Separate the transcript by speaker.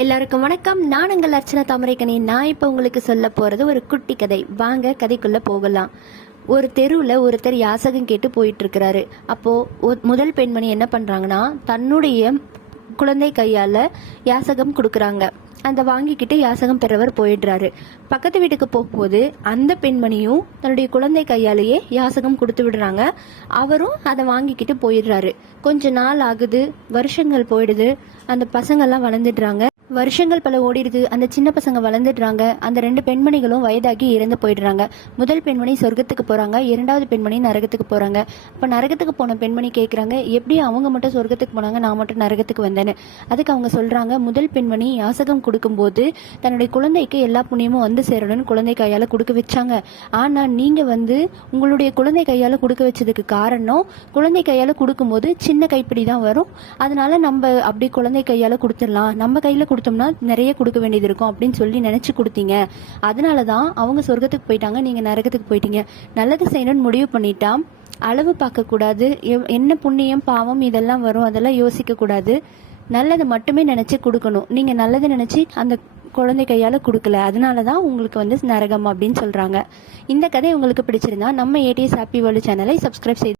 Speaker 1: எல்லாருக்கும் வணக்கம். நான் உங்கள் அர்ச்சனா தாமரைக்கணி நான் இப்போ உங்களுக்கு சொல்ல போகிறது ஒரு குட்டி கதை. வாங்க கதைக்குள்ளே போகலாம். ஒரு தெருவில் ஒருத்தர் யாசகம் கேட்டு போயிட்டுருக்கிறாரு. அப்போது முதல் பெண்மணி என்ன பண்ணுறாங்கன்னா தன்னுடைய குழந்தை கையால் யாசகம் கொடுக்குறாங்க. அந்த வாங்கிக்கிட்டு யாசகம் பெறவர் போயிடுறாரு. பக்கத்து வீட்டுக்கு போகும்போது அந்த பெண்மணியும் தன்னுடைய குழந்தை கையாலேயே யாசகம் கொடுத்து விடுறாங்க. அவரும் அதை வாங்கிக்கிட்டு போயிடுறாரு. கொஞ்ச நாள் ஆகுது வருஷங்கள் போயிடுது. அந்த பசங்கள்லாம் வளர்ந்துடுறாங்க. வருஷங்கள் பல ஓடிடுது அந்த சின்ன பசங்க வளர்ந்துடுறாங்க. அந்த ரெண்டு பெண்மணிகளும் வயதாகி இறந்து போயிடுறாங்க. முதல் பெண்மணி சொர்க்கத்துக்கு போறாங்க. இரண்டாவது பெண்மணி நரகத்துக்கு போறாங்க. இப்போ நரகத்துக்கு போன பெண்மணி கேட்குறாங்க எப்படி அவங்க மட்டும் சொர்க்கத்துக்கு போனாங்க நான் மட்டும் நரகத்துக்கு வந்தேன்னு. அதுக்கு அவங்க சொல்றாங்க முதல் பெண்மணி யாசகம் கொடுக்கும்போது தன்னுடைய குழந்தைக்கு எல்லா புண்ணியமும் வந்து சேரணும்னு குழந்தை கையால கொடுக்க வச்சாங்க. ஆனா நீங்க வந்து உங்களுடைய குழந்தை கையால கொடுக்க வச்சதுக்கு காரணம் குழந்தை கையால கொடுக்கும்போது சின்ன கைப்பிடி தான் வரும். அதனால நம்ம அப்படி குழந்தை கையால கொடுத்துடலாம். நம்ம கையில கொடுத்தோம்னா நிறைய கொடுக்க வேண்டியது இருக்கும் அப்படின்னு சொல்லி நினச்சி கொடுத்தீங்க. அதனால தான் அவங்க சொர்க்கத்துக்கு போயிட்டாங்க நீங்கள் நரகத்துக்கு போயிட்டீங்க. நல்லது செய்யணும்னு முடிவு பண்ணிட்டா அளவு பார்க்கக்கூடாது எவ்- என்ன புண்ணியம் பாவம் இதெல்லாம் வரும் அதெல்லாம் யோசிக்கக்கூடாது நல்லதை மட்டுமே நினச்சி கொடுக்கணும். நீங்கள் நல்லதை நினச்சி அந்த குழந்தை கையால் கொடுக்கல. அதனால தான் உங்களுக்கு வந்து நரகம் அப்படின்னு சொல்கிறாங்க இந்த கதை உங்களுக்கு பிடிச்சிருந்தா நம்ம ஏடிஎஸ் ஹாப்பி வேர்ல்டு சேனலை சப்ஸ்கிரைப் செய்து